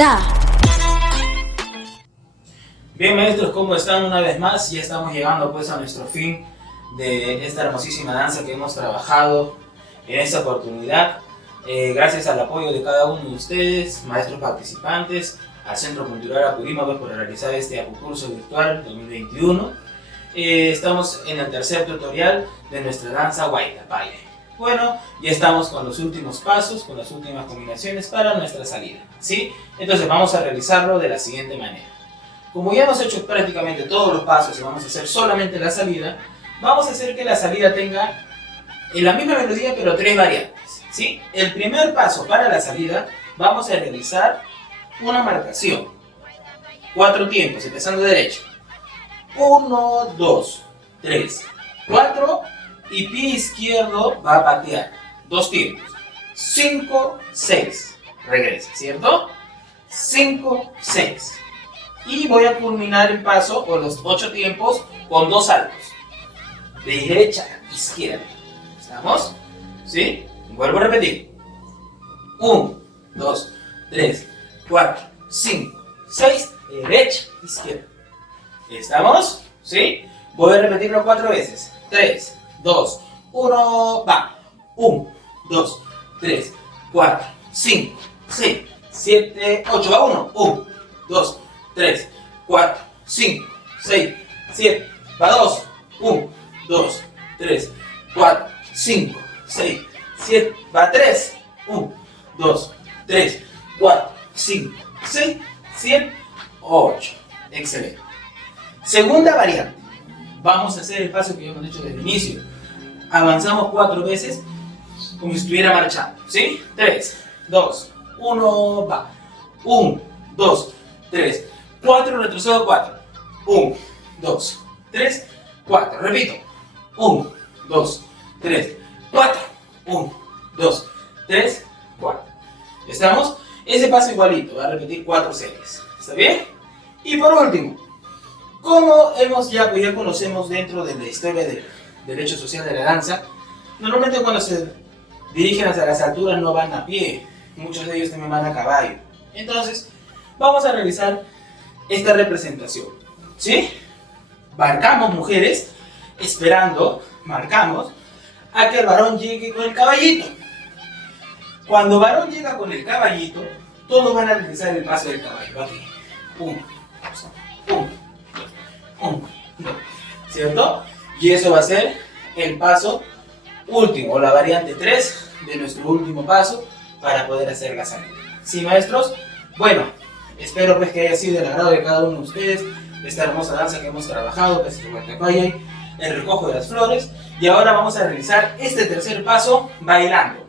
está. Bien, maestros, ¿cómo están? Una vez más, ya estamos llegando pues a nuestro fin de esta hermosísima danza que hemos trabajado en esta oportunidad. Gracias al apoyo de cada uno de ustedes, maestros participantes, al Centro Cultural Apurímac por realizar este Apocurso Virtual 2021. Estamos en el tercer tutorial de nuestra danza Huaytapaya. Bueno, ya estamos con los últimos pasos, con las últimas combinaciones para nuestra salida, ¿sí? Entonces vamos a realizarlo de la siguiente manera. Como ya hemos hecho prácticamente todos los pasos y vamos a hacer solamente la salida, vamos a hacer que la salida tenga en la misma melodía pero tres variantes, ¿sí? El primer paso para la salida vamos a realizar una marcación. 4 tiempos, empezando derecho. 1, 2, 3, 4 y pie izquierdo va a patear. 2 tiempos. 5, 6. Regresa, ¿cierto? 5, 6. Y voy a culminar el paso o los 8 tiempos con 2 saltos. De derecha a izquierda. ¿Estamos? ¿Sí? Vuelvo a repetir. 1, 2, 3, 4, 5, 6. Derecha, izquierda. ¿Estamos? ¿Sí? Voy a repetirlo 4 veces. 3, 2, 1, va. 1, 2, 3, 4, 5, 6, 7, 8. Va 1. 1, 2, 3, 4, 5, 6, 7. Va 2. 1, 2, 3, 4, 5, 6, 7. Va 3. 1, 2, 3, 4, 5, 6, 7, 8. Excelente. Segunda variante. Vamos a hacer el paso que ya hemos hecho desde el inicio. Avanzamos 4 veces como si estuviera marchando. ¿Sí? 3, 2, 1, va. 1, 2, 3, 4, retrocedo 4. 1, 2, 3, 4. Repito. 1, 2, 3, 4. 1, 2, 3, 4. ¿Estamos? Ese paso igualito. Va a repetir 4 series. ¿Está bien? Y por último, como ya conocemos dentro de la historia del derecho social de la danza, normalmente cuando se dirigen hacia las alturas no van a pie, muchos de ellos también van a caballo. Entonces, vamos a realizar esta representación, ¿sí? Marcamos, mujeres, marcamos a que el varón llegue con el caballito. Cuando el varón llega con el caballito, todos van a realizar el paso del caballo, aquí. 1, 2, ¿cierto? Y eso va a ser el paso último, o la variante 3 de nuestro último paso para poder hacer la salida. ¿Sí, maestros? Bueno, espero pues que haya sido del agrado de cada uno de ustedes esta hermosa danza que hemos trabajado, que es el Huaytapaya, el recojo de las flores. Y ahora vamos a realizar este tercer paso bailando.